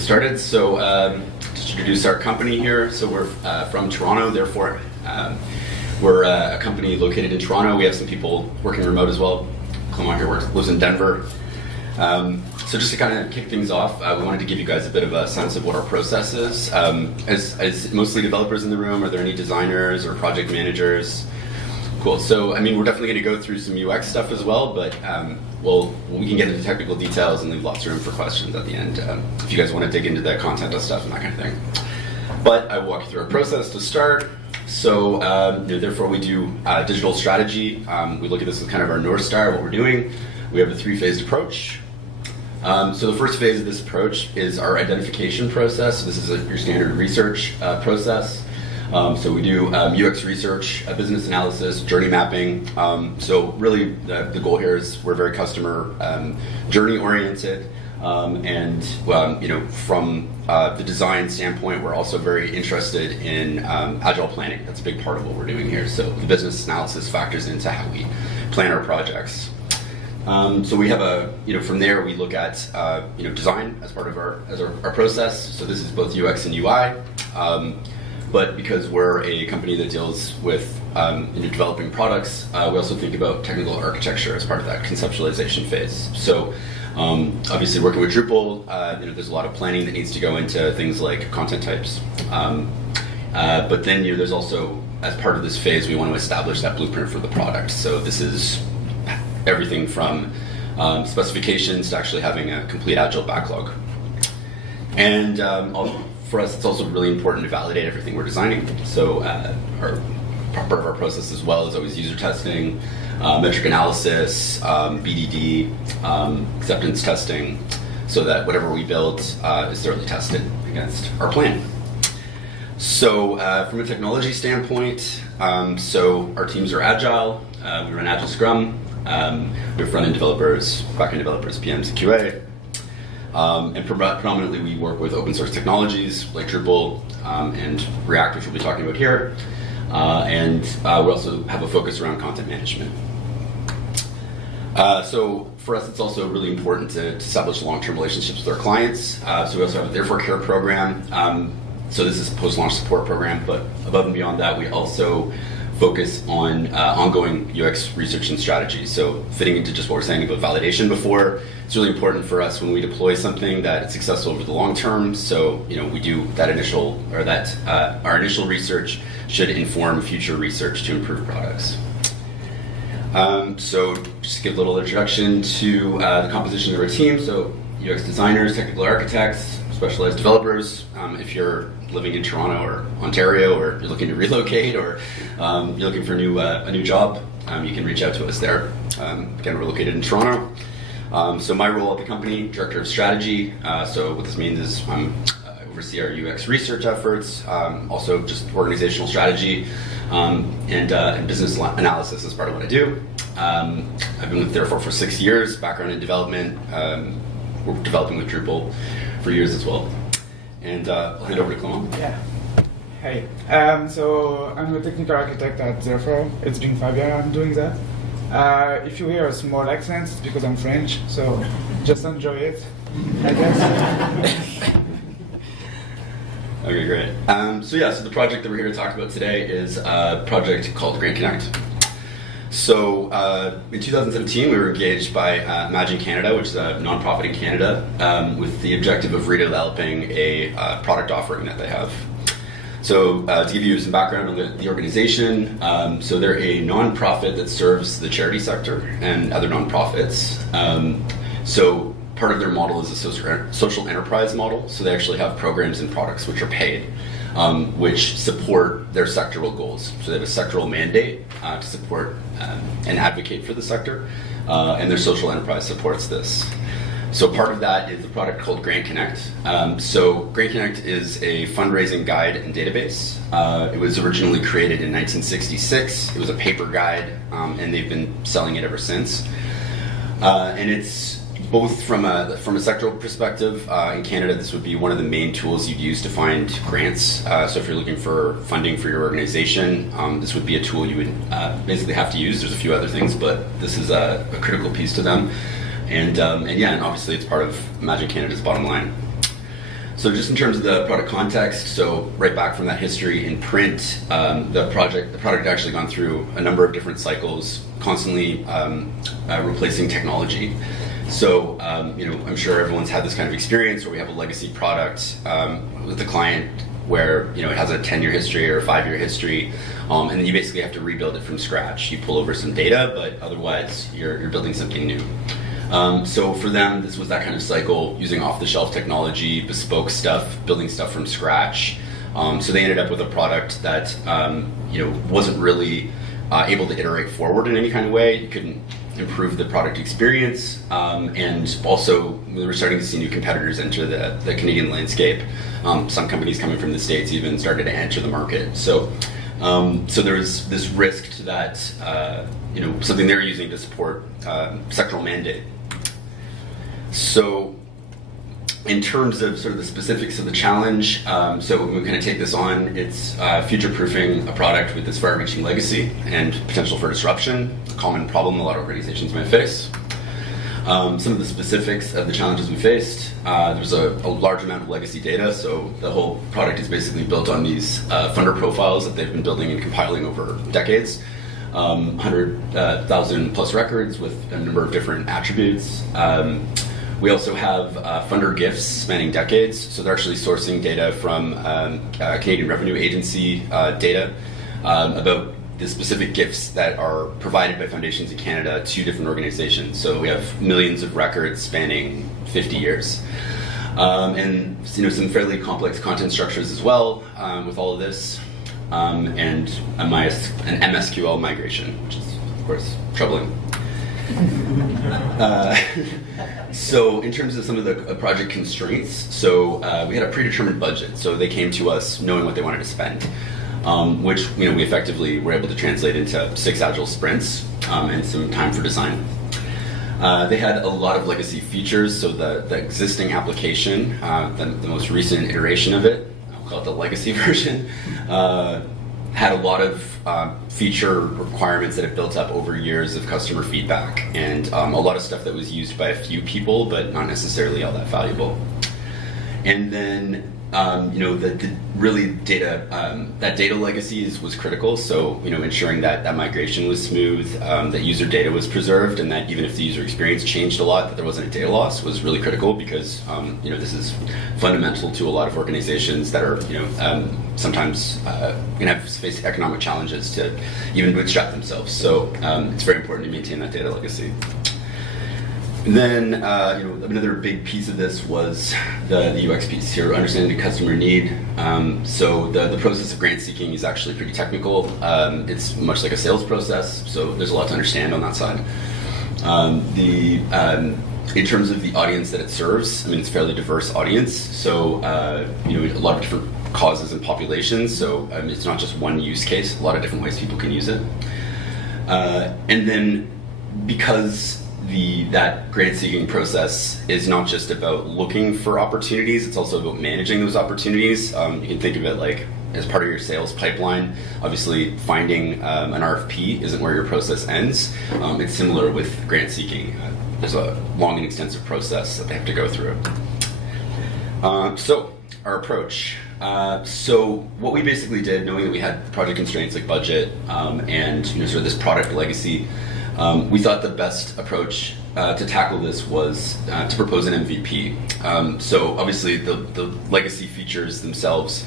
get started. So just to introduce our company here. So we're from Toronto, therefore we're a company located in Toronto. We have some people working remote as well. Clement here lives in Denver. So just to kind of kick things off, we wanted to give you guys a bit of a sense of what our process is. As mostly developers in the room, are there any designers or project managers? Cool. So, I mean, we're definitely going to go through some UX stuff as well, but we can get into technical details and leave lots of room for questions at the end if you guys want to dig into the Contenta stuff and that kind of thing. But I will walk you through our process to start. So, therefore, we do digital strategy. We look at this as kind of our North Star, what we're doing. We have a three-phased approach. So the first phase of this approach is our identification process. So this is your standard research process. So we do UX research, business analysis, journey mapping. So really the goal here is we're very customer journey oriented. And from the design standpoint, we're also very interested in agile planning. That's a big part of what we're doing here. So the business analysis factors into how we plan our projects. So we have from there we look at design as part of our process. So this is both UX and UI. But because we're a company that deals with developing products, we also think about technical architecture as part of that conceptualization phase. So obviously working with Drupal, there's a lot of planning that needs to go into things like content types. But then there's also, as part of this phase, we want to establish that blueprint for the product. So this is everything from specifications to actually having a complete agile backlog. And for us, it's also really important to validate everything we're designing. So part of our process as well is always user testing, metric analysis, BDD, acceptance testing, so that whatever we build is thoroughly tested against our plan. So from a technology standpoint, so our teams are agile. We run Agile Scrum. We have front-end developers, back-end developers, PMs, and QA. And predominantly we work with open source technologies like Drupal and React, which we'll be talking about here. And we also have a focus around content management. So for us, it's also really important to establish long-term relationships with our clients. So we also have a Therefore Care program. So this is a post-launch support program, but above and beyond that, we also focus on ongoing UX research and strategy. So fitting into just what we're saying about validation before, it's really important for us when we deploy something that it's successful over the long term. So we do that our initial research should inform future research to improve products. So just to give a little introduction to the composition of our team. So UX designers, technical architects, specialized developers. If you're living in Toronto or Ontario, or you're looking to relocate, or you're looking for a new job, you can reach out to us there. Again, we're located in Toronto. So my role at the company, Director of Strategy. So what this means is I oversee our UX research efforts, also just organizational strategy, and business analysis as part of what I do. I've been with Therefore for 6 years, background in development. We're developing with Drupal for years as well. And I'll hand over to Clement. Yeah. Hey. So I'm a technical architect at Therefore. It's been 5 years I'm doing that. If you hear a small accent, it's because I'm French, so just enjoy it, I guess. Okay, great. So the project that we're here to talk about today is a project called Grant Connect. So in 2017, we were engaged by Imagine Canada, which is a nonprofit in Canada, with the objective of redeveloping a product offering that they have. So to give you some background on the organization, so they're a nonprofit that serves the charity sector and other nonprofits. So part of their model is a social enterprise model. So they actually have programs and products which are paid, which support their sectoral goals. So they have a sectoral mandate to support and advocate for the sector, and their social enterprise supports this. So part of that is a product called Grant Connect. So Grant Connect is a fundraising guide and database. It was originally created in 1966. It was a paper guide, and they've been selling it ever since. And it's both from a sectoral perspective. In Canada, this would be one of the main tools you'd use to find grants. So if you're looking for funding for your organization, this would be a tool you would basically have to use. There's a few other things, but this is a critical piece to them. And obviously it's part of Imagine Canada's bottom line. So just in terms of the product context, so right back from that history in print, the product had actually gone through a number of different cycles, constantly replacing technology. So, I'm sure everyone's had this kind of experience where we have a legacy product with a client where, it has a 10-year history or a 5-year history, and then you basically have to rebuild it from scratch. You pull over some data, but otherwise you're building something new. So for them, this was that kind of cycle, using off-the-shelf technology, bespoke stuff, building stuff from scratch. So they ended up with a product that, wasn't really able to iterate forward in any kind of way. You couldn't improve the product experience, and also we were starting to see new competitors enter the Canadian landscape. Some companies coming from the States even started to enter the market. So there was this risk to that, something they're using to support sectoral mandate. So in terms of sort of the specifics of the challenge, so when we kind of take this on, it's future-proofing a product with this far-reaching legacy and potential for disruption, a common problem a lot of organizations might face. Some of the specifics of the challenges we faced, there's a large amount of legacy data, so the whole product is basically built on these funder profiles that they've been building and compiling over decades. 100,000 plus records with a number of different attributes. We also have funder gifts spanning decades, so they're actually sourcing data from Canadian Revenue Agency data about the specific gifts that are provided by foundations in Canada to different organizations. So we have millions of records spanning 50 years. And some fairly complex content structures as well with all of this, and an MSQL migration, which is, of course, troubling. So in terms of some of the project constraints, so we had a predetermined budget, so they came to us knowing what they wanted to spend, which we effectively were able to translate into 6 agile sprints and some time for design. They had a lot of legacy features, so the existing application, the most recent iteration of it, I'll call it the legacy version, had a lot of feature requirements that have built up over years of customer feedback, and a lot of stuff that was used by a few people, but not necessarily all that valuable. And then, that data legacy was critical. So, ensuring that migration was smooth, that user data was preserved, and that even if the user experience changed a lot, that there wasn't a data loss was really critical because, this is fundamental to a lot of organizations that are, sometimes going to have faced economic challenges to even bootstrap themselves. So it's very important to maintain that data legacy. And then, another big piece of this was the UX piece here, understanding the customer need. So the process of grant seeking is actually pretty technical. It's much like a sales process, so there's a lot to understand on that side. In terms of the audience that it serves, it's a fairly diverse audience. So, a lot of different causes and populations. So it's not just one use case, a lot of different ways people can use it. And then because that grant seeking process is not just about looking for opportunities, it's also about managing those opportunities. You can think of it like as part of your sales pipeline. Obviously, finding an RFP isn't where your process ends. It's similar with grant seeking. There's a long and extensive process that they have to go through. So, our approach. So what we basically did, knowing that we had project constraints like budget and sort of this product legacy, we thought the best approach to tackle this was to propose an MVP. So obviously the legacy features themselves,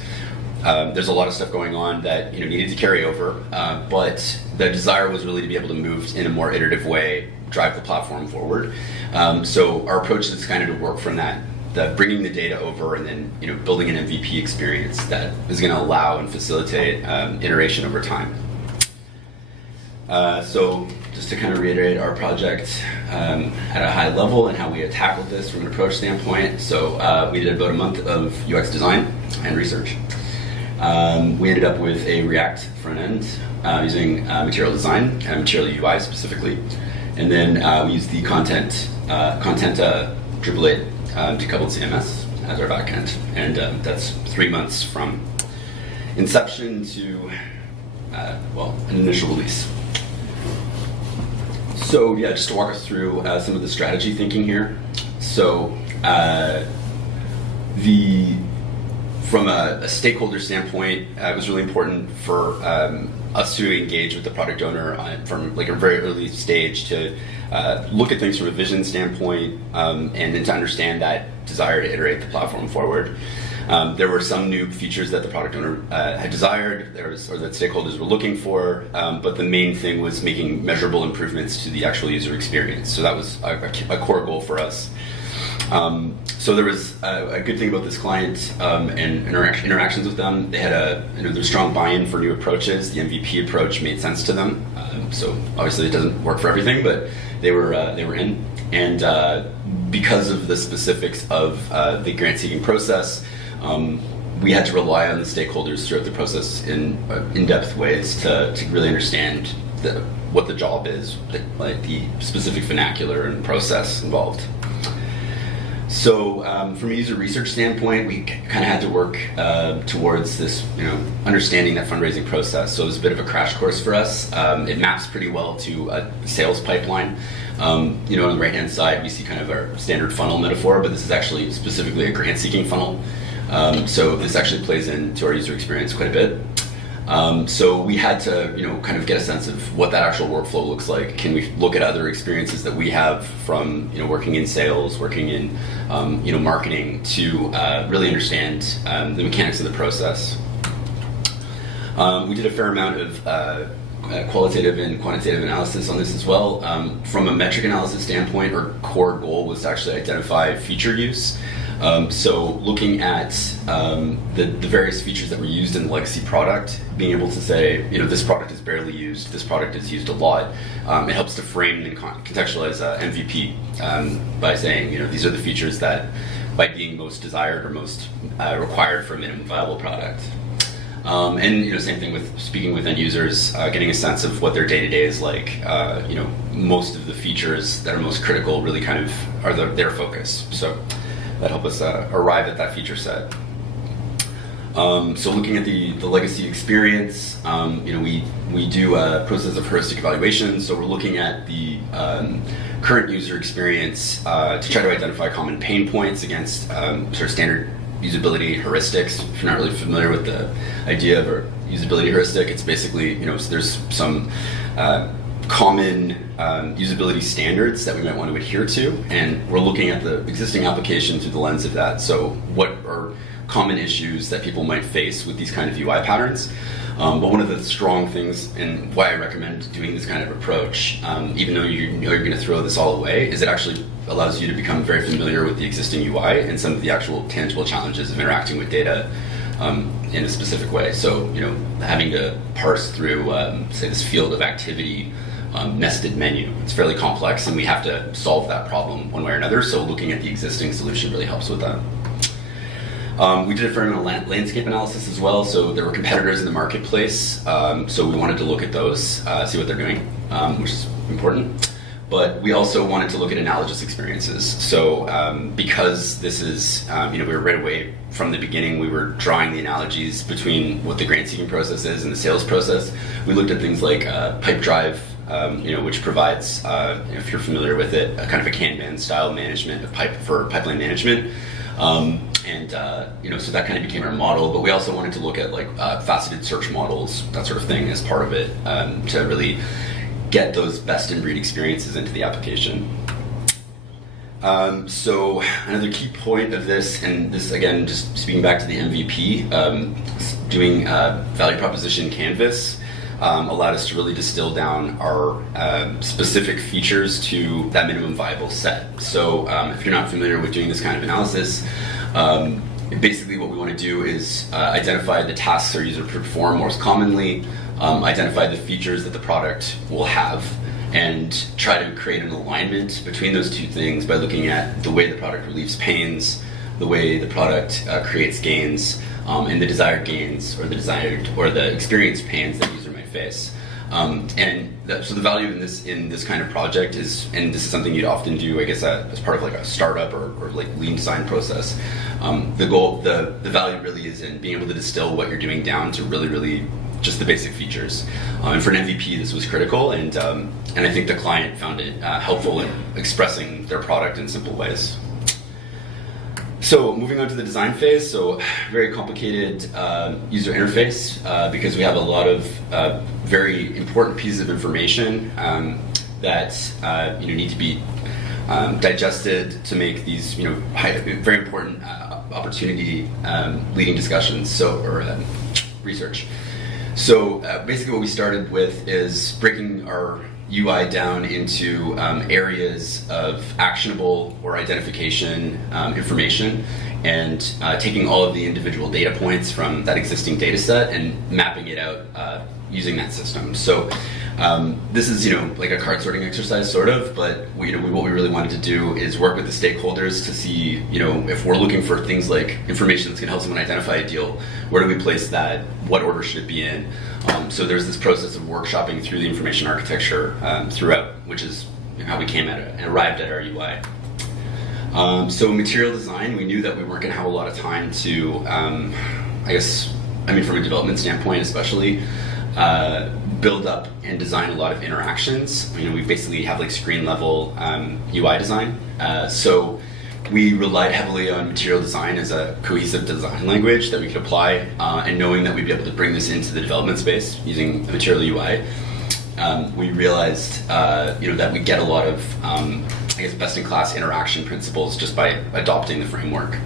there's a lot of stuff going on that needed to carry over, but the desire was really to be able to move in a more iterative way, drive the platform forward. So our approach is kind of to work from that, bringing the data over and then building an MVP experience that is going to allow and facilitate iteration over time. So just to kind of reiterate our project at a high level and how we had tackled this from an approach standpoint. So we did about a month of UX design and research. We ended up with a React front end using material design, material UI specifically. And then we used the Contenta Decoupled CMS as our backend. And that's 3 months from inception to, an initial release. So yeah, just to walk us through some of the strategy thinking here. So From a stakeholder standpoint, it was really important for us to engage with the product owner from like a very early stage to look at things from a vision standpoint and then to understand that desire to iterate the platform forward. There were some new features that the product owner had desired, or that stakeholders were looking for, but the main thing was making measurable improvements to the actual user experience. So that was a core goal for us. So there was a good thing about this client and interactions with them. They had there's strong buy-in for new approaches. The MVP approach made sense to them. So obviously it doesn't work for everything, but they were in. And because of the specifics of the grant-seeking process, we had to rely on the stakeholders throughout the process in in-depth ways to really understand what the job is, the specific vernacular and process involved. So from a user research standpoint, we kind of had to work towards this, understanding that fundraising process. So it was a bit of a crash course for us. It maps pretty well to a sales pipeline. On the right-hand side, we see kind of our standard funnel metaphor, but this is actually specifically a grant-seeking funnel. So this actually plays into our user experience quite a bit. So we had to, kind of get a sense of what that actual workflow looks like. Can we look at other experiences that we have from, working in sales, working in, marketing to really understand the mechanics of the process. We did a fair amount of qualitative and quantitative analysis on this as well. From a metric analysis standpoint, our core goal was to actually identify feature use. So looking at the various features that were used in the legacy product, being able to say, this product is barely used, this product is used a lot, it helps to frame and contextualize MVP by saying, these are the features that, by being most desired or most required for a minimum viable product. And same thing with speaking with end users, getting a sense of what their day-to-day is like. Most of the features that are most critical really kind of are their focus. So that help us arrive at that feature set. So looking at the legacy experience, we do a process of heuristic evaluation. So we're looking at the current user experience to try to identify common pain points against sort of standard usability heuristics. If you're not really familiar with the idea of a usability heuristic, it's basically, there's some common usability standards that we might want to adhere to, and we're looking at the existing application through the lens of that. So what are common issues that people might face with these kind of UI patterns? But one of the strong things, and why I recommend doing this kind of approach, even though you're going to throw this all away, is it actually allows you to become very familiar with the existing UI and some of the actual tangible challenges of interacting with data in a specific way. So, having to parse through, say, this field of activity nested menu, it's fairly complex, and we have to solve that problem one way or another. So looking at the existing solution really helps with that. We did a fair amount of landscape analysis as well. So there were competitors in the marketplace. So we wanted to look at those, see what they're doing, which is important. But we also wanted to look at analogous experiences. So because this is, we were right away from the beginning, we were drawing the analogies between what the grant-seeking process is and the sales process. We looked at things like Pipedrive, which provides, if you're familiar with it, a kind of a Kanban style management of pipeline management. So that kind of became our model, but we also wanted to look at faceted search models, that sort of thing, as part of it, to really get those best-in-breed experiences into the application. So another key point of this, and this again, just speaking back to the MVP, doing value proposition canvas allowed us to really distill down our specific features to that minimum viable set. So if you're not familiar with doing this kind of analysis, basically what we want to do is identify the tasks our user perform most commonly, identify the features that the product will have, and try to create an alignment between those two things by looking at the way the product relieves pains, the way the product creates gains, and the desired gains or the experienced pains that the user might face. So the value in this kind of project is, and this is something you'd often do, I guess, as part of a startup or lean design process. The value really is in being able to distill what you're doing down to really just the basic features. And for an MVP, this was critical, and I think the client found it helpful in expressing their product in simple ways. So moving on to the design phase, so very complicated user interface because we have a lot of very important pieces of information that need to be digested to make these very important opportunity leading discussions or research. So basically what we started with is breaking our UI down into areas of actionable or identification information and taking all of the individual data points from that existing data set and mapping it out using that system. So this is like a card sorting exercise sort of, but what we really wanted to do is work with the stakeholders to see if we're looking for things like information that's going to help someone identify a deal, where do we place that, what order should it be in. So there's this process of workshopping through the information architecture throughout, which is how we came at it and arrived at our UI. So material design, we knew that we weren't going to have a lot of time to, from a development standpoint especially, build up and design a lot of interactions. We basically have like screen level UI design. So we relied heavily on material design as a cohesive design language that we could apply, and knowing that we'd be able to bring this into the development space using a material UI. We realized that we get a lot of best-in-class interaction principles just by adopting the framework.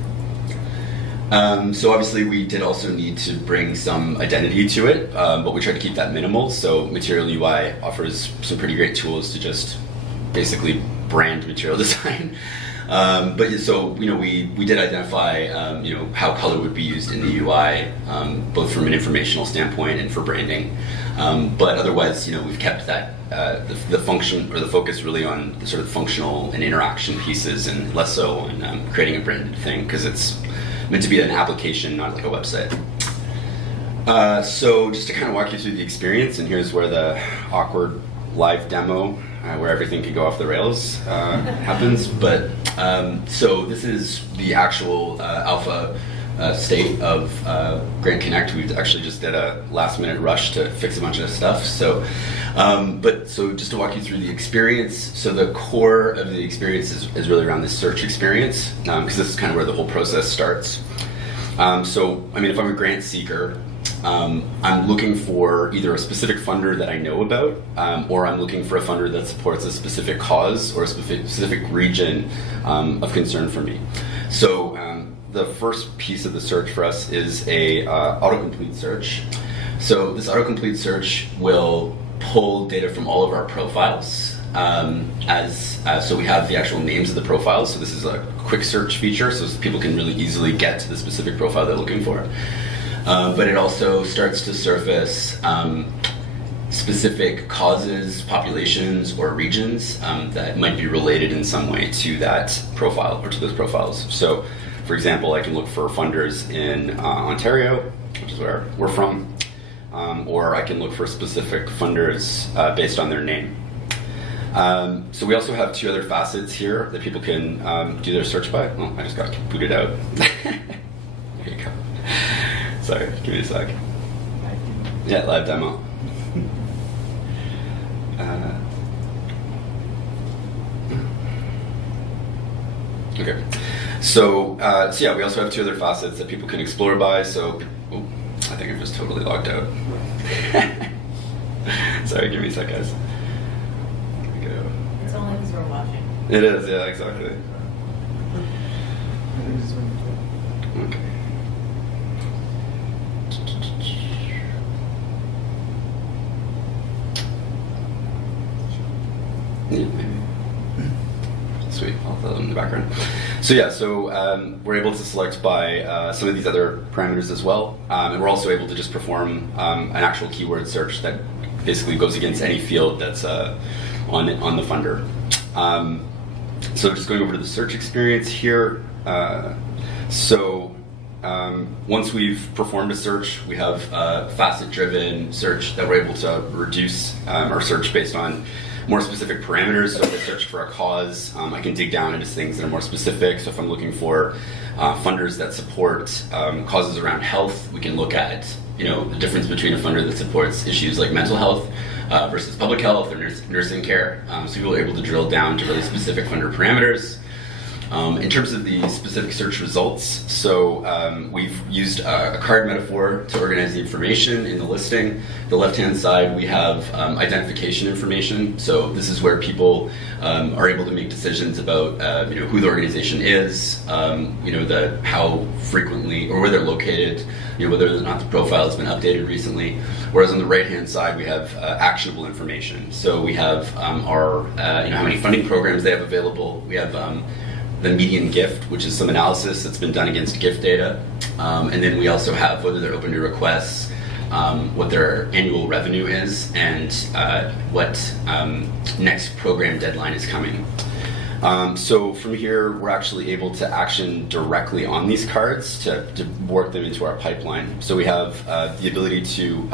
So obviously we did also need to bring some identity to it, but we tried to keep that minimal. So Material UI offers some pretty great tools to just basically brand material design. We did identify how color would be used in the UI, both from an informational standpoint and for branding. But otherwise, we've kept that the function or the focus really on the sort of functional and interaction pieces, and less so on creating a branded thing, because it's meant to be an application, not like a website. So just to kind of walk you through the experience, and here's where the awkward live demo where everything could go off the rails happens. But so this is the actual alpha state of Grant Connect. We actually just did a last minute rush to fix a bunch of stuff. So just to walk you through the experience, so the core of the experience is really around the search experience, because this is kind of where the whole process starts. If I'm a grant seeker, I'm looking for either a specific funder that I know about, or I'm looking for a funder that supports a specific cause or a specific region of concern for me. So the first piece of the search for us is a autocomplete search. So this autocomplete search will pull data from all of our profiles. So we have the actual names of the profiles. So this is a quick search feature, so people can really easily get to the specific profile they're looking for. But it also starts to surface specific causes, populations, or regions that might be related in some way to that profile or to those profiles. So, for example, I can look for funders in Ontario, which is where we're from, or I can look for specific funders based on their name. So we also have two other facets here that people can do their search by. Oh, I just got booted out. There you go. Sorry, give me a sec. Yeah, live demo. Okay. So we also have two other facets that people can explore by. So, I think I'm just totally logged out. Sorry, give me a sec, guys. Here we go. It's only because we're watching. It is, yeah, exactly. Okay. Yeah, maybe. Sweet, I'll throw them in the background. So we're able to select by some of these other parameters as well, and we're also able to just perform an actual keyword search that basically goes against any field that's on the funder. So just going over to the search experience here. Once we've performed a search, we have a facet-driven search that we're able to reduce our search based on more specific parameters. So if I search for a cause, I can dig down into things that are more specific. So if I'm looking for funders that support causes around health, we can look at the difference between a funder that supports issues like mental health versus public health or nursing care. So we were able to drill down to really specific funder parameters. In terms of the specific search results, so we've used a card metaphor to organize the information in the listing. The left-hand side, we have identification information. So this is where people are able to make decisions about who the organization is, how frequently or where they're located, whether or not the profile has been updated recently. Whereas on the right-hand side, we have actionable information. So we have how many funding programs they have available. We have the median gift, which is some analysis that's been done against gift data. And then we also have whether they're open to requests, what their annual revenue is, and what next program deadline is coming. So from here, we're actually able to action directly on these cards to work them into our pipeline. So we have the ability to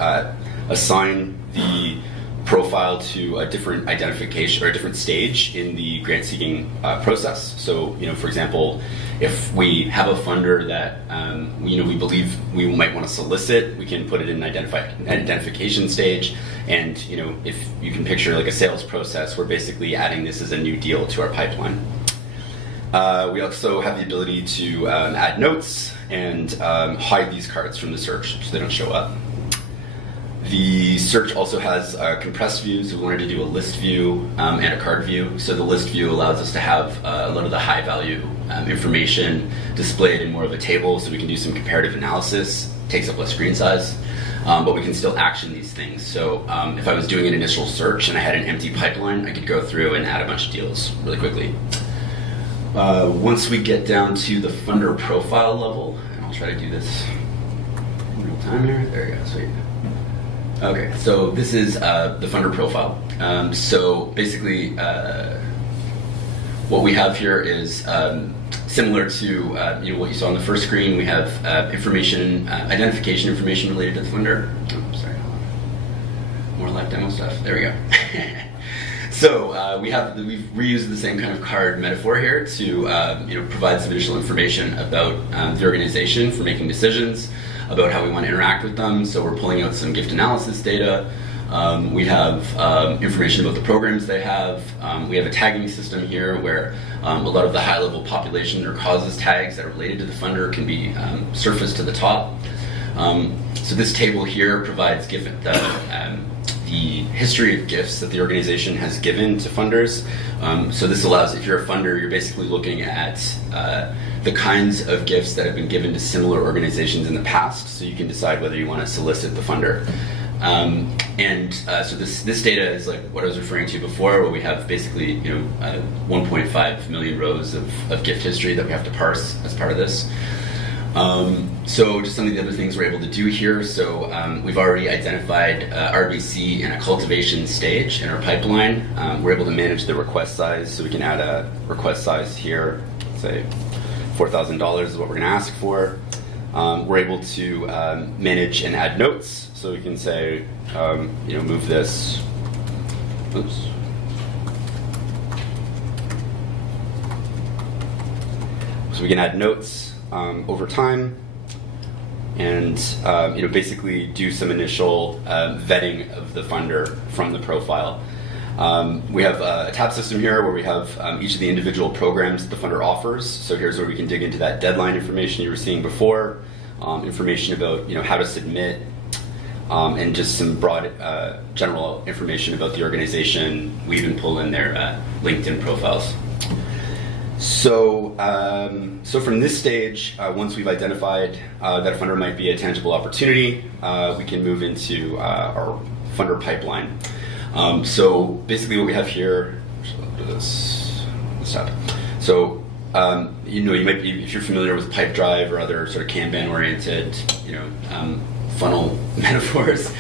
assign the profile to a different identification or a different stage in the grant seeking process. So, for example, if we have a funder that we believe we might want to solicit, we can put it in an identification stage. And if you can picture like a sales process, we're basically adding this as a new deal to our pipeline. We also have the ability to add notes and hide these cards from the search so they don't show up. The search also has a compressed view, so we wanted to do a list view and a card view. So the list view allows us to have a lot of the high value information displayed in more of a table, so we can do some comparative analysis. It takes up less screen size, but we can still action these things. So if I was doing an initial search and I had an empty pipeline, I could go through and add a bunch of deals really quickly. Once we get down to the funder profile level, and I'll try to do this in real time here. There you go, sweet. Okay, so this is the funder profile. So basically, what we have here is similar to what you saw on the first screen. We have identification information related to the funder. Oh, sorry, more live demo stuff. There we go. So we've reused the same kind of card metaphor here to provide some additional information about the organization for making decisions, about how we want to interact with them. So we're pulling out some gift analysis data. We have information about the programs they have. We have a tagging system here where a lot of the high-level population or causes tags that are related to the funder can be surfaced to the top. So this table here provides the history of gifts that the organization has given to funders. So this allows, if you're a funder, you're basically looking at the kinds of gifts that have been given to similar organizations in the past, so you can decide whether you want to solicit the funder. So this data is like what I was referring to before, where we have basically 1.5 million rows of gift history that we have to parse as part of this. So just some of the other things we're able to do here. So we've already identified RBC in a cultivation stage in our pipeline. We're able to manage the request size, so we can add a request size here. Let's say $4,000 is what we're going to ask for. We're able to manage and add notes, so we can say, move this. Oops. So we can add notes over time, and basically do some initial vetting of the funder from the profile. We have a tab system here where we have each of the individual programs that the funder offers. So here's where we can dig into that deadline information you were seeing before, information about how to submit, and just some broad general information about the organization. We even pull in their LinkedIn profiles. So from this stage, once we've identified that a funder might be a tangible opportunity, we can move into our funder pipeline. So basically what we have here, do this tab. So you might be, if you're familiar with Pipedrive or other sort of Kanban oriented funnel metaphors,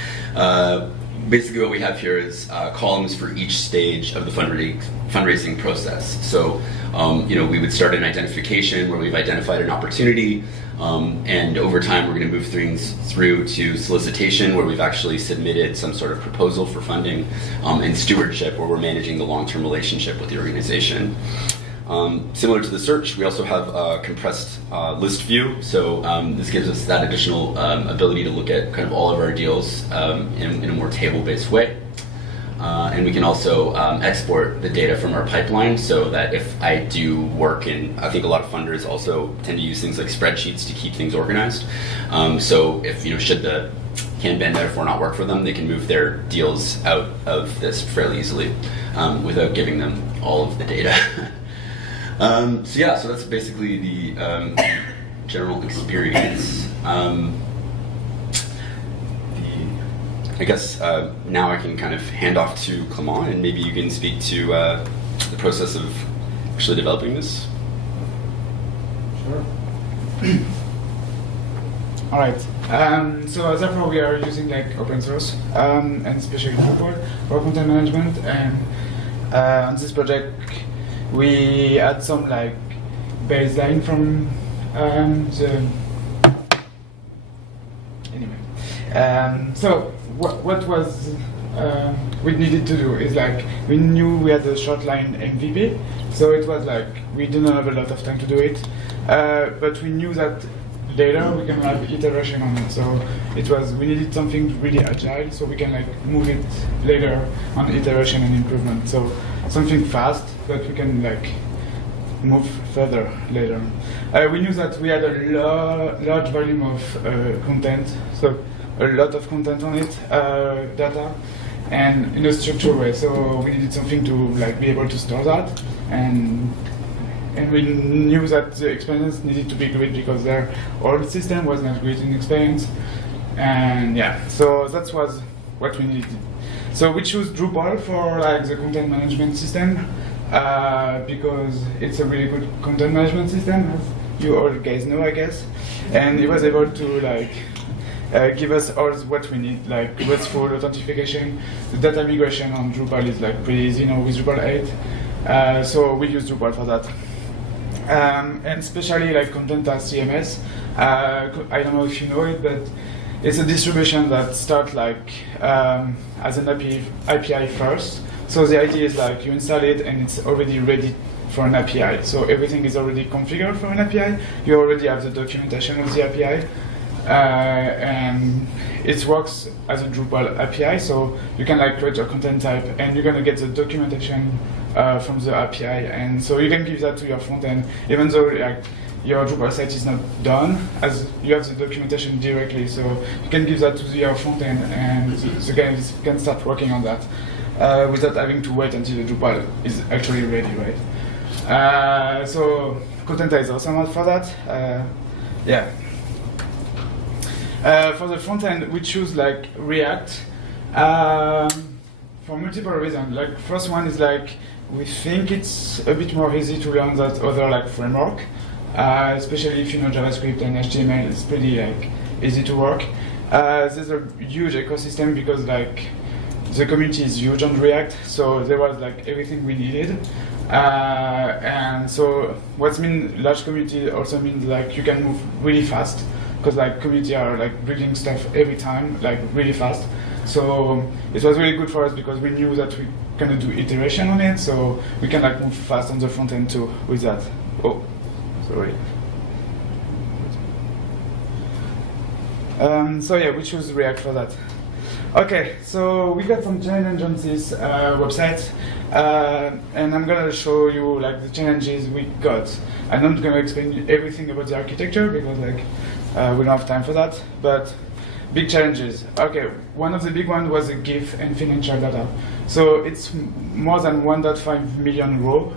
basically what we have here is columns for each stage of the fundraising process. So we would start an identification where we've identified an opportunity, and over time we're going to move things through to solicitation, where we've actually submitted some sort of proposal for funding, and stewardship, where we're managing the long-term relationship with the organization. Similar to the search, we also have a compressed list view. So this gives us that additional ability to look at kind of all of our deals in a more table-based way. And we can also export the data from our pipeline so that if I do work in, I think a lot of funders also tend to use things like spreadsheets to keep things organized. So if, should the Kanban metaphor not work for them, they can move their deals out of this fairly easily without giving them all of the data. So that's basically the general experience. I guess now I can kind of hand off to Clément, and maybe you can speak to the process of actually developing this. Sure. All right. So therefore, we are using like open source and especially Drupal for content management. And on this project, we had some like baseline from the. Anyway, so what was we needed to do is like we knew we had a short line MVP, so it was like we didn't have a lot of time to do it, but we knew that later we can have iteration on it. So it was we needed something really agile, so we can like move it later on iteration and improvement. So something fast, but we can like move further later. We knew that we had a large volume of content, so a lot of content on it, data, and in a structured way. So we needed something to like be able to store that, and we knew that the experience needed to be great because their old system was not great in experience, and yeah, so that was what we needed. So we chose Drupal for like the content management system because it's a really good content management system, as you all guys know, I guess, and it was able to like give us all what we need, like RESTful authentication. The data migration on Drupal is like pretty easy, with Drupal 8. So we use Drupal for that. And especially like Contenta CMS. I don't know if you know it, but it's a distribution that starts like as an API first. So the idea is like you install it and it's already ready for an API. So everything is already configured for an API. You already have the documentation of the API. And it works as a Drupal API, so you can like create your content type, and you're gonna get the documentation from the API, and so you can give that to your front end, even though like your Drupal site is not done, as you have the documentation directly, so you can give that to your front end, and the guys can start working on that without having to wait until the Drupal is actually ready, right? So Contenta is awesome for that. Yeah. For the front end, we choose like React for multiple reasons. Like first one is like we think it's a bit more easy to learn that other like framework, especially if you know JavaScript and HTML. It's pretty like easy to work. There's a huge ecosystem because like the community is huge on React, so there was like everything we needed. And so what means large community also means like you can move really fast, because like community are like building stuff every time, like really fast. So it was really good for us because we knew that we gonna do iteration on it, so we can like move fast on the front end too with that. Oh, sorry. So yeah, we choose React for that. Okay, so we got some challenge on this website, and I'm gonna show you like the challenges we got. I'm not gonna explain everything about the architecture because like we don't have time for that, but big challenges. Okay, one of the big ones was the GIF and financial data. So it's more than 1.5 million row,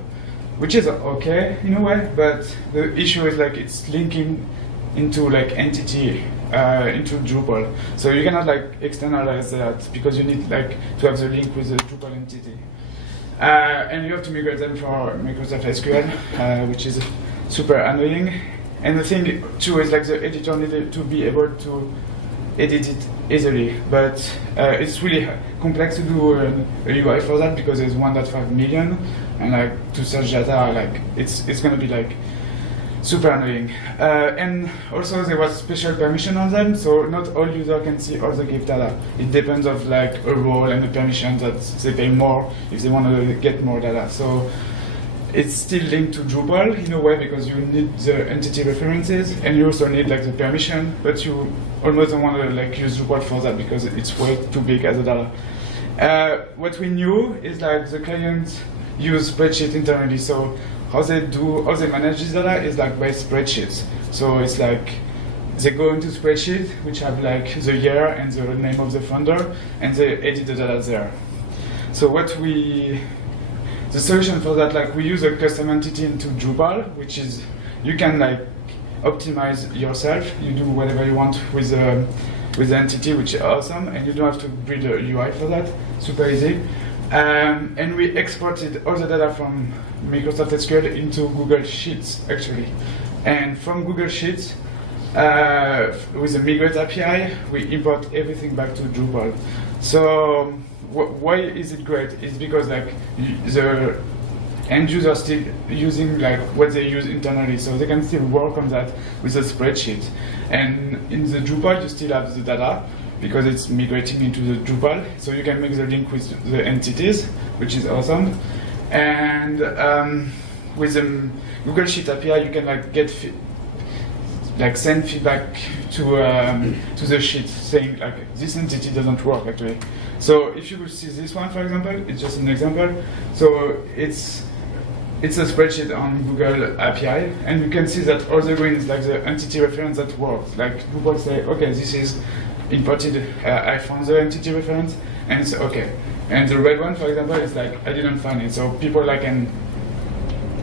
which is okay in a way, but the issue is like it's linking into like entity into Drupal. So you cannot like externalize that because you need like to have the link with the Drupal entity. And you have to migrate them for Microsoft SQL, which is super annoying. And the thing too is like the editor needed to be able to edit it easily, but it's really complex to do a UI for that because there's 1.5 million, and like to search data, like it's gonna be like super annoying. And also there was special permission on them, so not all users can see all the GIF data. It depends of like a role and the permission that they pay more if they want to get more data. So it's still linked to Drupal in a way because you need the entity references and you also need like the permission, but you almost don't want to like use Drupal for that because it's way too big as a data. What we knew is like the clients use spreadsheet internally, so how they manage this data is like by spreadsheets. So it's like they go into spreadsheet which have like the year and the name of the founder, and they edit the data there. So the solution for that, like we use a custom entity into Drupal, which is you can like optimize yourself. You do whatever you want with the entity, which is awesome, and you don't have to build a UI for that. Super easy. And we exported all the data from Microsoft SQL into Google Sheets, actually. And from Google Sheets, with the Migrate API, we import everything back to Drupal. So why is it great? It's because like the end user are still using like what they use internally, so they can still work on that with a spreadsheet. And in the Drupal, you still have the data because it's migrating into the Drupal, so you can make the link with the entities, which is awesome. And with the Google Sheet API, you can like get send feedback to the sheet saying like this entity doesn't work actually. So if you will see this one, for example, it's just an example. So it's a spreadsheet on Google API, and you can see that all the green is like the entity reference that works. Like Drupal say, okay, this is imported. I found the entity reference, and it's okay. And the red one, for example, is like I didn't find it. So people like can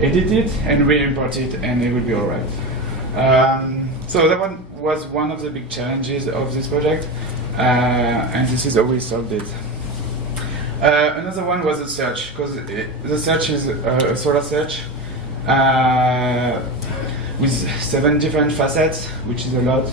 edit it and re-import it, and it will be all right. So that one was one of the big challenges of this project, and this is how we solved it. Another one was the search, because the search is a Solr search with 7 different facets, which is a lot.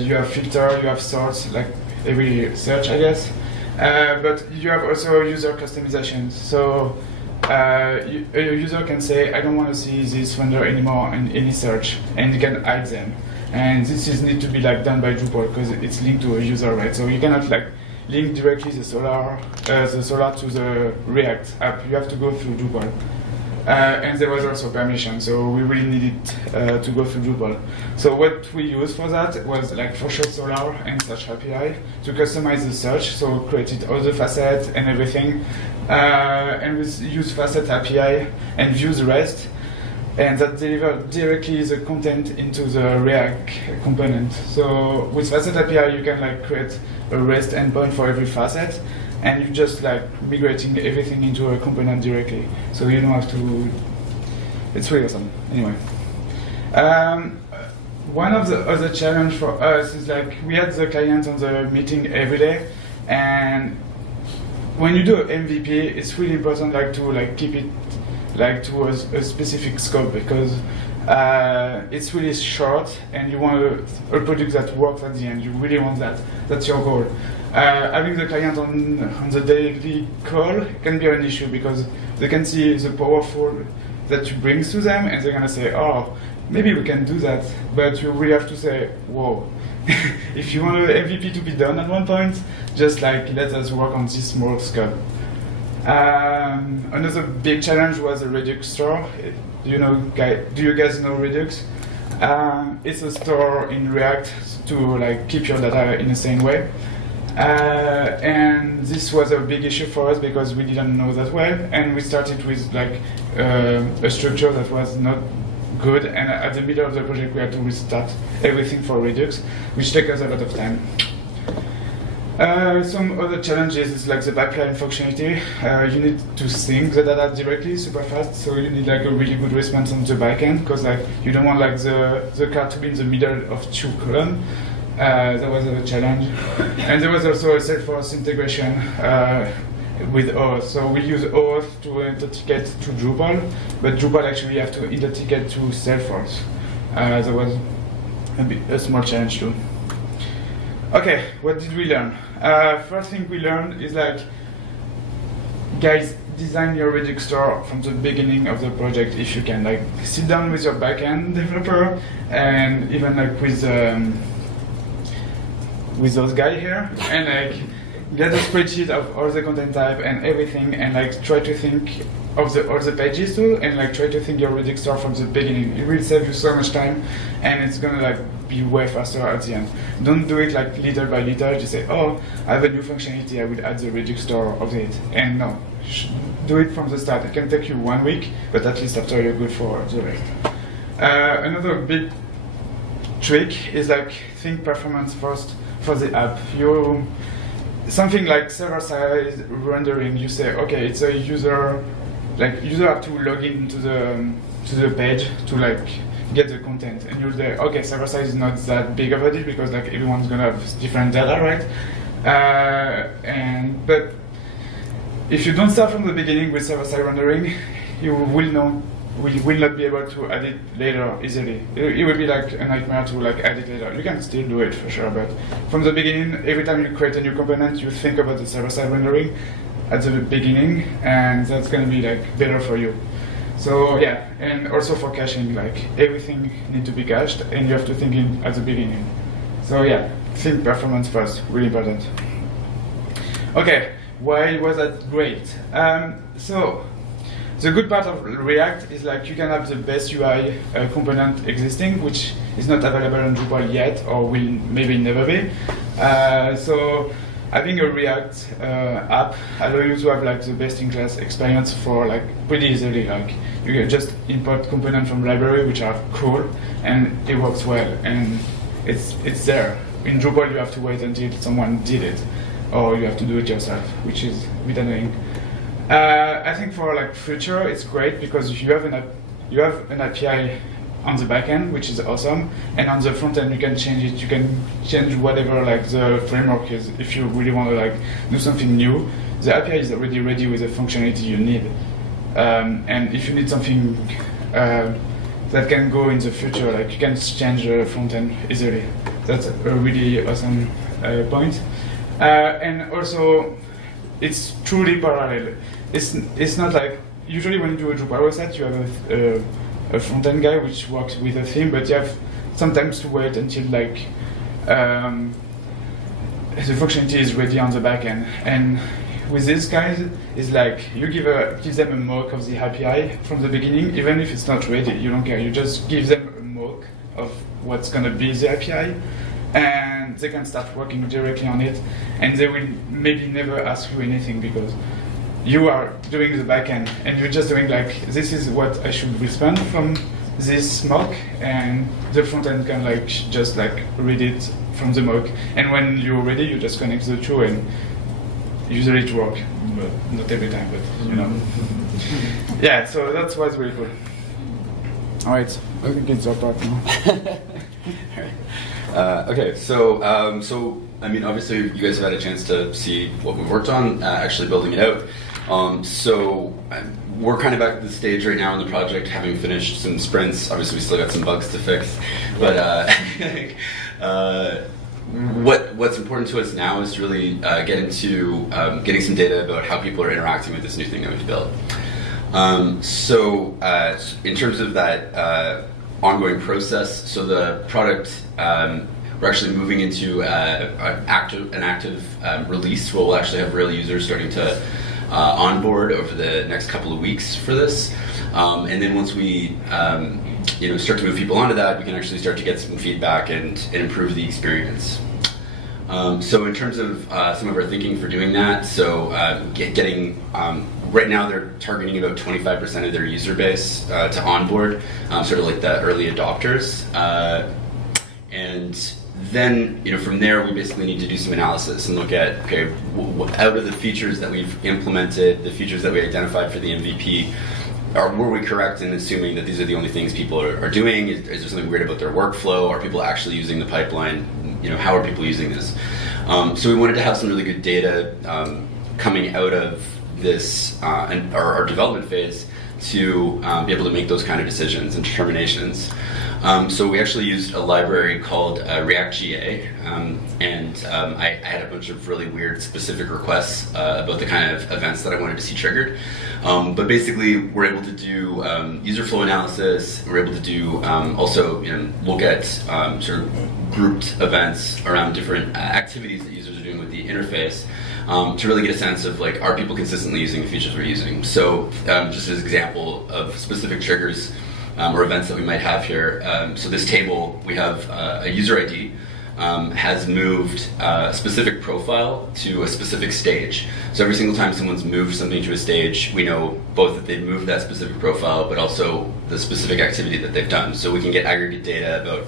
You have filter, you have sort, like every search, I guess. But you have also user customizations. So a user can say, I don't want to see this vendor anymore in any search, and you can hide them. And this is need to be like done by Drupal because it's linked to a user, right? So you cannot like link directly the Solr to the React app. You have to go through Drupal. And there was also permission, so we really needed to go through Drupal. So what we used for that was like for sure Solr and Search API to customize the search, so created all the facets and everything. And we use Facet API and Views REST, and that delivered directly the content into the React component. So with Facet API, you can like create a REST endpoint for every facet, and you just like migrating everything into a component directly. So you don't have to. It's really awesome. Anyway, one of the other challenge for us is like we had the client on the meeting every day, and when you do MVP, it's really important like to like keep it like to a specific scope, because it's really short and you want a product that works at the end. You really want that. That's your goal. Having the client on the daily call can be an issue because they can see the powerful that you bring to them, and they're gonna say, oh, maybe we can do that. But you really have to say, whoa, if you want an MVP to be done at one point, just like let us work on this small scope. Another big challenge was the Redux store. Do you guys know Redux? It's a store in React to like keep your data in the same way. And this was a big issue for us because we didn't know that well, and we started with like a structure that was not good, and at the middle of the project we had to restart everything for Redux, which took us a lot of time. Some other challenges is like the pipeline functionality. You need to sync the data directly super fast, so you need like a really good response on the backend, because like you don't want like the card to be in the middle of 2 columns. That was a challenge. And there was also a Salesforce integration with OAuth. So we use OAuth to authenticate to Drupal, but Drupal actually have to authenticate to Salesforce. That was a small challenge too. Okay, what did we learn? First thing we learned is like, guys, design your Redux store from the beginning of the project if you can. Like, sit down with your backend developer and even like with those guys here, and like get a spreadsheet of all the content type and everything, and like try to think of all the pages too, and like try to think your Redux store from the beginning. It will save you so much time, and it's gonna like be way faster at the end. Don't do it like little by little. Just say, oh, I have a new functionality, I will add the Redux store of it. And no, do it from the start. It can take you 1 week, but at least after you're good for the rest. Another big trick is like think performance first for the app. Something like server-side rendering, you say, okay, it's a user have to log into the page to like get the content, and you'll say, okay, server-side is not that big of a deal because like everyone's gonna have different data, right? But if you don't start from the beginning with server-side rendering, you will not be able to add it later easily. It will be like a nightmare to like add it later. You can still do it for sure, but from the beginning, every time you create a new component, you think about the server-side rendering at the beginning, and that's going to be like better for you. So yeah, and also for caching, like everything needs to be cached, and you have to think in at the beginning. So yeah, think performance first, really important. Okay, why was that great? So the good part of React is like you can have the best UI component existing, which is not available on Drupal yet, or will maybe never be. So having a React app allows you to have like the best-in-class experience for like pretty easily. Like you can just import components from library, which are cool, and it works well, and it's there. In Drupal, you have to wait until someone did it, or you have to do it yourself, which is a bit annoying. I think for like future, it's great because you have an API on the backend, which is awesome, and on the front end you can change it. You can change whatever like the framework is. If you really want to like do something new, the API is already ready with the functionality you need. And if you need something that can go in the future, like you can change the front end easily. That's a really awesome point. And also, it's truly parallel. It's not like usually when you do a Drupal website, you have a front-end guy which works with a theme, but you have sometimes to wait until like the functionality is ready on the backend. And with these guys, it's like you give them a mock of the API from the beginning, even if it's not ready. You don't care. You just give them a mock of what's gonna be the API, and they can start working directly on it, and they will maybe never ask you anything because you are doing the backend, and you're just doing like, this is what I should respond from this mock, and the front end can like just like read it from the mock, and when you're ready, you just connect the two, and usually it works, but not every time, but you know. Yeah, so that's what's really cool. All right, I think it's your part now. Okay, so I mean, obviously you guys have had a chance to see what we've worked on, actually building it out. So we're kind of at the stage right now in the project, having finished some sprints. Obviously, we still got some bugs to fix, but what's important to us now is to really get into getting some data about how people are interacting with this new thing that we've built. So in terms of that ongoing process, so the product, we're actually moving into an active release where we'll actually have real users starting to onboard over the next couple of weeks for this. And then once we start to move people onto that, we can actually start to get some feedback and improve the experience. So in terms of some of our thinking for doing that, so getting right now they're targeting about 25% of their user base to onboard, sort of like the early adopters. And then, from there, we basically need to do some analysis and look at, okay, out of the features that we've implemented, the features that we identified for the MVP, were we correct in assuming that these are the only things people are doing? Is there something weird about their workflow? Are people actually using the pipeline? How are people using this? So we wanted to have some really good data coming out of this our development phase to be able to make those kind of decisions and determinations. So we actually used a library called React.ga, and I had a bunch of really weird specific requests about the kind of events that I wanted to see triggered. But basically, we're able to do user flow analysis. We're able to do also look at sort of grouped events around different activities that users are doing with the interface. To really get a sense of are people consistently using the features we're using. So just as an example of specific triggers, or events that we might have here. So this table, we have a user ID, has moved a specific profile to a specific stage. So every single time someone's moved something to a stage, we know both that they've moved that specific profile, but also the specific activity that they've done. So we can get aggregate data about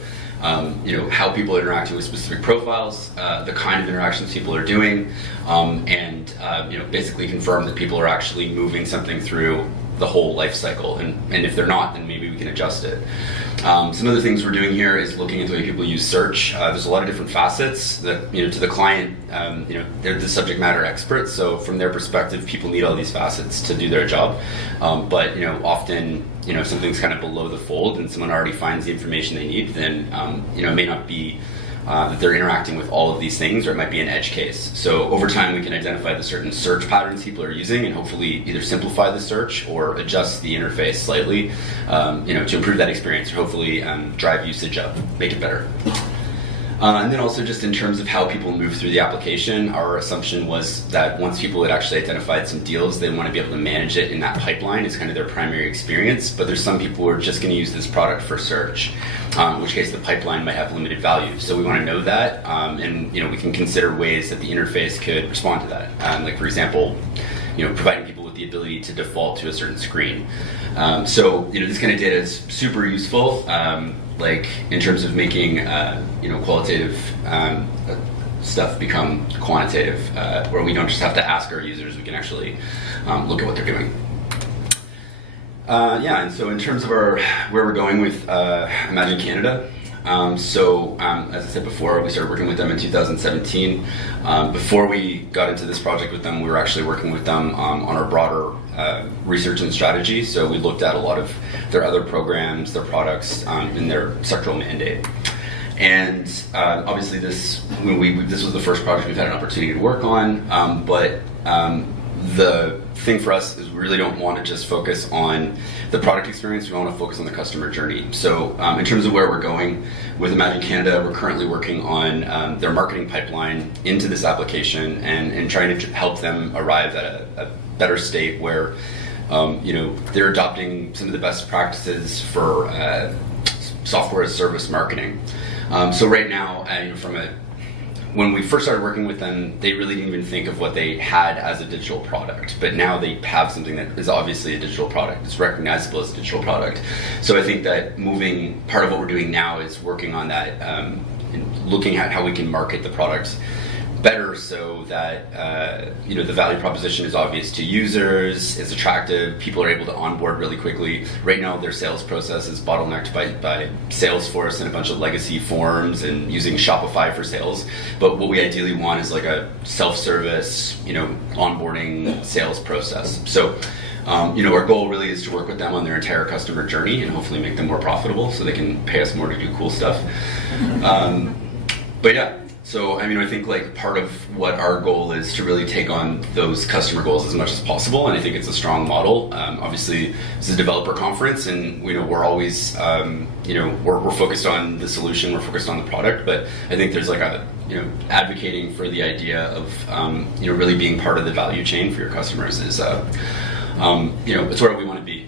how people are interacting with specific profiles, the kind of interactions people are doing, and basically confirm that people are actually moving something through the whole life cycle. And if they're not, then maybe we can adjust it. Some of the things we're doing here is looking at the way people use search. There's a lot of different facets that, to the client, they're the subject matter experts. So from their perspective, people need all these facets to do their job. But often, if something's kind of below the fold and someone already finds the information they need, then it may not be that they're interacting with all of these things, or it might be an edge case. So over time, we can identify the certain search patterns people are using and hopefully either simplify the search or adjust the interface slightly, to improve that experience, or hopefully drive usage up, make it better. And then also just in terms of how people move through the application, our assumption was that once people had actually identified some deals, they want to be able to manage it in that pipeline as kind of their primary experience. But there's some people who are just going to use this product for search, in which case the pipeline might have limited value. So we want to know that, and we can consider ways that the interface could respond to that. Like for example, providing people with the ability to default to a certain screen. So this kind of data is super useful. Like in terms of making qualitative stuff become quantitative, where we don't just have to ask our users, we can actually look at what they're doing. And so in terms of where we're going with Imagine Canada, as I said before, we started working with them in 2017. Before we got into this project with them, we were actually working with them on our broader research and strategy. So we looked at a lot of their other programs, their products, and their sectoral mandate. And obviously this was the first project we've had an opportunity to work on, but the thing for us is we really don't want to just focus on the product experience, we want to focus on the customer journey. So in terms of where we're going with Imagine Canada, we're currently working on their marketing pipeline into this application and trying to help them arrive at a better state where they're adopting some of the best practices for software as service marketing. So right now, when we first started working with them, they really didn't even think of what they had as a digital product. But now they have something that is obviously a digital product. It's recognizable as a digital product. So I think that part of what we're doing now is working on that, and looking at how we can market the product better so that the value proposition is obvious to users, it's attractive, people are able to onboard really quickly. Right now their sales process is bottlenecked by Salesforce and a bunch of legacy forms and using Shopify for sales. But what we ideally want is like a self-service, onboarding sales process. So our goal really is to work with them on their entire customer journey and hopefully make them more profitable so they can pay us more to do cool stuff. So, I think like part of what our goal is to really take on those customer goals as much as possible, and I think it's a strong model. Obviously, this is a developer conference, and we're always, we're focused on the solution, we're focused on the product, but I think there's like advocating for the idea of, really being part of the value chain for your customers is, it's where we want to be.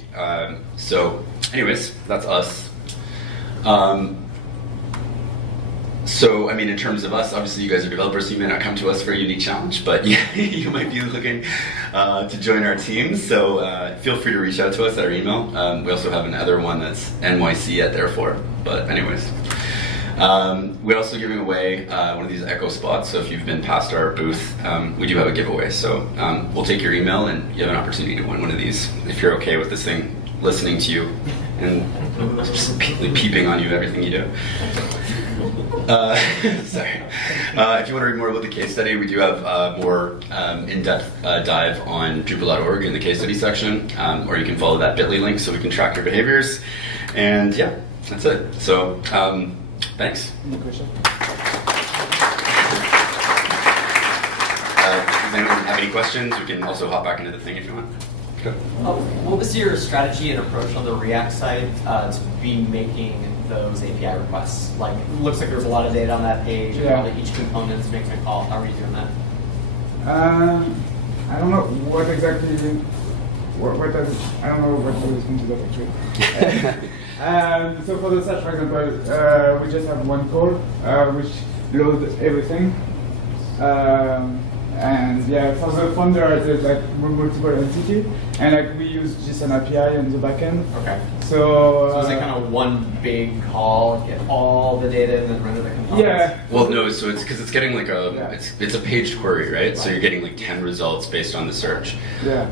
So, anyways, that's us. So, in terms of us, obviously you guys are developers, so you may not come to us for a unique challenge, but you might be looking to join our team, so feel free to reach out to us at our email. We also have another one that's nyc@therefore, but anyways. We're also giving away one of these Echo spots, so if you've been past our booth, we do have a giveaway, so we'll take your email and you have an opportunity to win one of these, if you're okay with this thing listening to you and just peeping on you everything you do. Sorry. If you want to read more about the case study, we do have more in-depth dive on Drupal.org in the case study section, or you can follow that bit.ly link so we can track your behaviors. And yeah, that's it. So thanks. Any question? Does anyone have any questions? We can also hop back into the thing if you want. Okay. What was your strategy and approach on the React side to be making those API requests? Like, it looks like there's a lot of data on that page, and probably each component is making a call. How are you doing that? I don't know what exactly. I don't know what the response to that actually. So for the search, for example, we just have one call which loads everything. And yeah, for the founder, there's like multiple entities, and like we use JSON API on the backend. Okay. So is it kind of one big call, get all the data, and then render the components? Yeah. Well, no, so it's because it's getting like a Yeah. it's a paged query, right? So you're getting like 10 results based on the search. Yeah.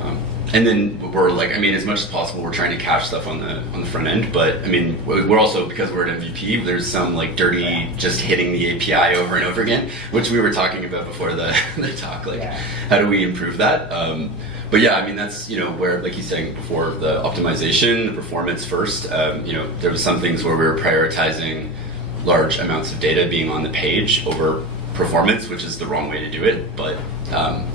And then we're like, I mean, as much as possible, we're trying to cache stuff on the front end. But I mean, we're also, because we're at MVP, there's some like dirty just hitting the API over and over again, which we were talking about before the talk. Like, how do we improve that? But yeah, I mean, that's, you know, where, like he's saying before, the optimization, the performance first. You know, there was some things where we were prioritizing large amounts of data being on the page over performance, which is the wrong way to do it. But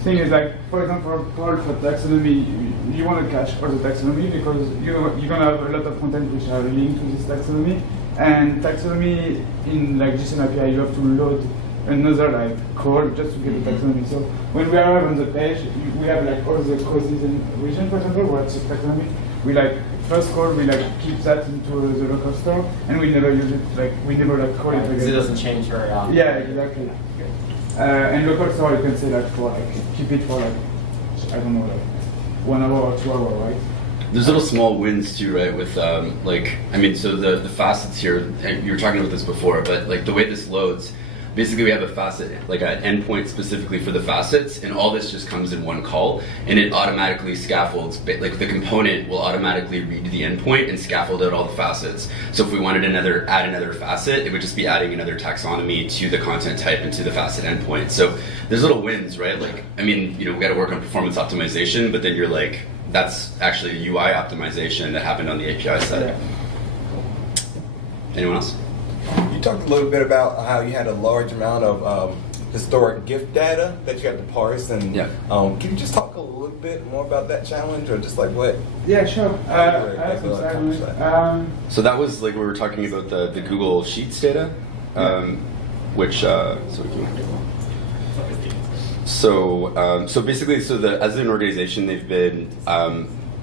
thing is, like, for example, for taxonomy, you want to cache all the taxonomy because you're gonna have a lot of content which are linked to this taxonomy. And taxonomy in like JSON API, you have to load another like call just to get the taxonomy. So when we arrive on the page, we have like all the causes and region, for example, what's the taxonomy. We like first call, we like keep that into the local store, and we never use it. Like we never like call it again. Because it doesn't change very often. Yeah, exactly. And local store, you can say that for like keep it for like I don't know, like 1 hour or 2 hours, right? there's little small wins too, right? With like, I mean, so the facets here, and you were talking about this before, but like the way this loads, basically we have a facet, like an endpoint specifically for the facets, and all this just comes in one call, and it automatically scaffolds, like the component will automatically read the endpoint and scaffold out all the facets. So if we wanted add another facet, it would just be adding another taxonomy to the content type and to the facet endpoint. So there's little wins, right? Like, I mean, you know, we got to work on performance optimization, but then you're like, that's actually a UI optimization that happened on the API side. Yeah. Anyone else? You talked a little bit about how you had a large amount of historic gift data that you had to parse, and Yeah. Can you just talk a little bit more about that challenge, or just like what? Yeah, sure. I have some side on it. So that was like we were talking about the Google Sheets data, which so we can. So basically, as an organization, they've been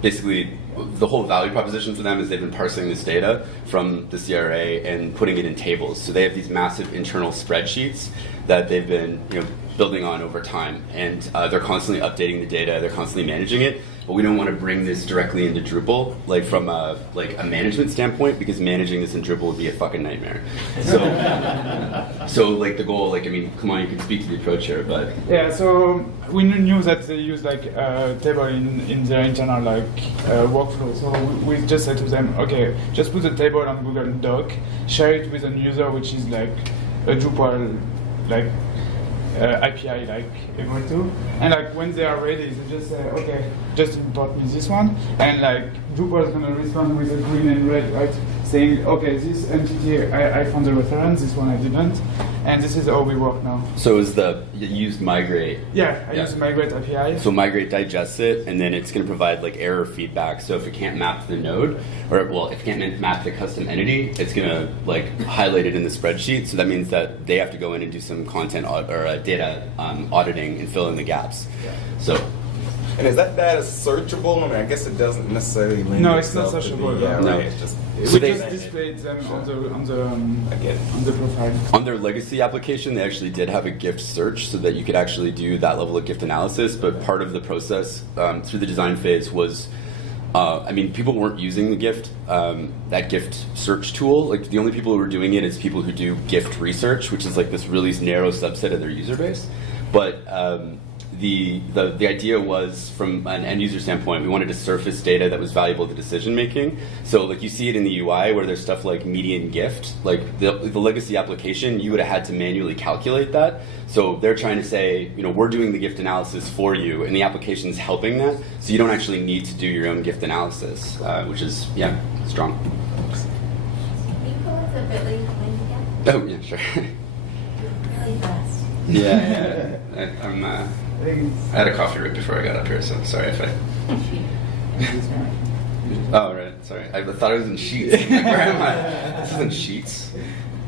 basically the whole value proposition for them is they've been parsing this data from the CRA and putting it in tables. So they have these massive internal spreadsheets that they've been building on over time, and they're constantly updating the data, they're constantly managing it. But we don't want to bring this directly into Drupal, like from a management standpoint, because managing this in Drupal would be a fucking nightmare. So like the goal, like, I mean, come on, you can speak to the approach here, but Yeah, so we knew that they use like a table in their internal like workflow. So we just said to them, okay, just put the table on Google Doc, share it with a user which is like a Drupal like API like able to, and like when they are ready, they just say, okay, just import me this one, and like Drupal is gonna respond with a green and red, right, saying, okay, this entity I found the reference, this one I didn't, and this is how we work now. so is you used migrate. Yeah, I use Migrate API. So migrate digests it, and then it's going to provide like error feedback. So if it can't map to the node, or well, if it can't map the custom entity, it's going to like highlight it in the spreadsheet. So that means that they have to go in and do some content or data auditing and fill in the gaps. Yeah. So And is that data searchable? I mean, I guess it doesn't necessarily lend No, it's not itself to searchable. the, No. right, it's just So we they- just displayed them I get it. on the profile. on their legacy application, they actually did have a gift search so that you could actually do that level of gift analysis. But part of the process through the design phase was, I mean, people weren't using the gift, that gift search tool. Like the only people who were doing it is people who do gift research, which is like this really narrow subset of their user base. But the idea was, from an end user standpoint, we wanted to surface data that was valuable to decision making. So like you see it in the UI where there's stuff like median gift, like the legacy application, you would have had to manually calculate that. So they're trying to say, you know, we're doing the gift analysis for you, and the application is helping that. So you don't actually need to do your own gift analysis, which is, yeah, strong. Can you pull up the Bitly link again? Oh, yeah, sure. Really fast. Yeah, I had a coffee right before I got up here, so sorry if I... Oh, right, sorry. I thought it was in Sheets. Like, where am I? This isn't Sheets.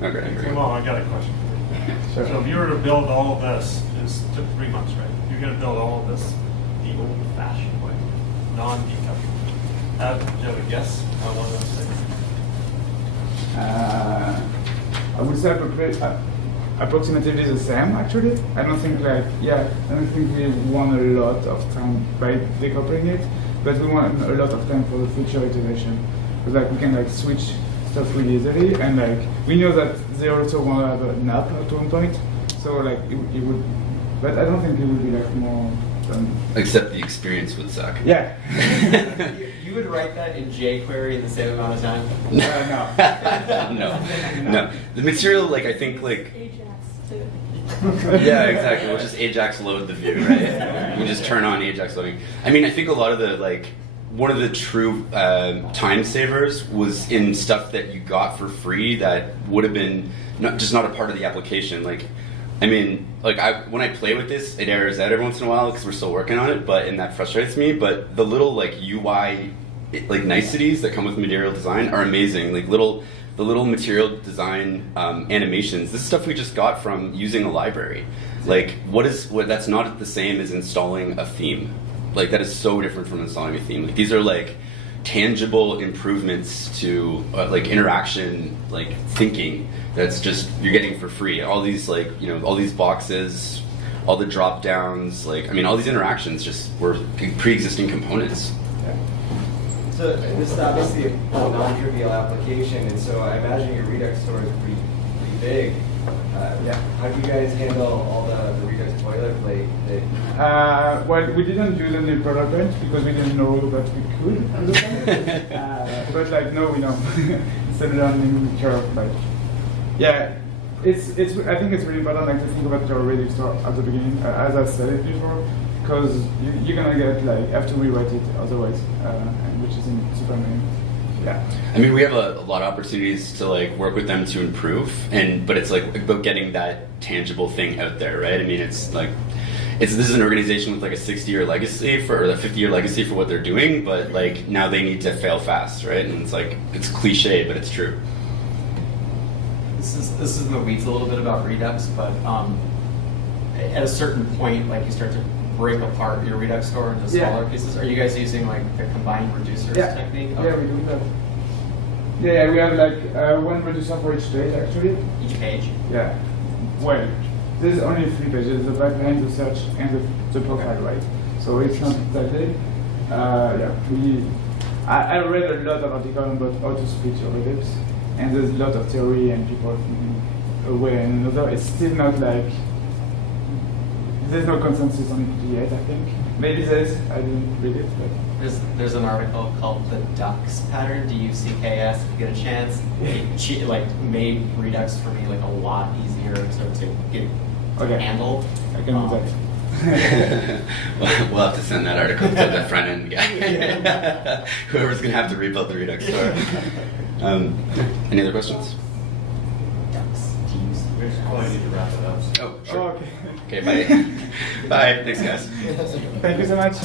Okay. Come on, I got a question for you. Sure. So if you were to build all of this, this took 3 months, right? You're going to build all of this the old-fashioned way, non-decoupled. Do you have a guess how long that would take? I would say approximately the same, actually. I don't think we want a lot of time by decoupling it, but we want a lot of time for the future iteration. Because like we can like switch stuff really easily, and like we know that they also want to have an app at one point, so like it would, but I don't think it would be like more than. Except the experience would suck. Yeah. You would write that in jQuery in the same amount of time? No. No. The material, like I think, like Ajax too. yeah, exactly. We'll just Ajax load the view, right? We just turn on Ajax loading. I mean, I think a lot of the like one of the true time savers was in stuff that you got for free that would have been not a part of the application. Like, I mean, like when I play with this, it errors out every once in a while because we're still working on it, and that frustrates me. But the little like UI like niceties that come with material design are amazing. Like the little material design animations. This is stuff we just got from using a library. Like what that's not the same as installing a theme. Like that is so different from installing a theme. Like these are like tangible improvements to like interaction, like thinking. That's just you're getting for free. All these like all these boxes, all the drop downs. Like I mean, all these interactions just were pre-existing components. So this is obviously a non-trivial application, and so I imagine your Redux store is pretty big. How do you guys handle all the Redux boilerplate? Well, we didn't use any development because we didn't know that we could understand it. But like, no, we know. It's a learning curve. Like, yeah, it's. I think it's really important like to think about your Redux store at the beginning, as I've said it before, because you're gonna get like have to rewrite it otherwise, and which is super annoying. Yeah. I mean, we have a lot of opportunities to like work with them to improve, but it's like about getting that tangible thing out there, right? I mean, it's like this is an organization with like a 60-year legacy or a 50-year legacy for what they're doing, but like now they need to fail fast, right? And it's like it's cliche, but it's true. This is in the weeds a little bit about Redux, but at a certain point, like you start to break apart your Redux store into smaller pieces. Are you guys using like the combined reducers technique? Yeah, we do that. Yeah, we have like one reducer for each page actually. Each page? Yeah. Well, there's only 3 pages: the pipeline, the search, and the profile, right? So it's not that big. I read a lot of articles about how to split your Redux, and there's a lot of theory and people thinking a way and another. It's still not like there's no consensus on it yet, I think. Maybe there is, I didn't read it, but... There's an article called the Dux pattern, D-U-C-K-S, if you get a chance. It like made Redux for me like a lot easier to handle. I can do that. We'll have to send that article to the front end guy. Whoever's going to have to rebuild the Redux store. Any other questions? We probably need to wrap it up. Oh, sure. Oh, okay. Okay, bye. Bye. Thanks, guys. Thank you so much.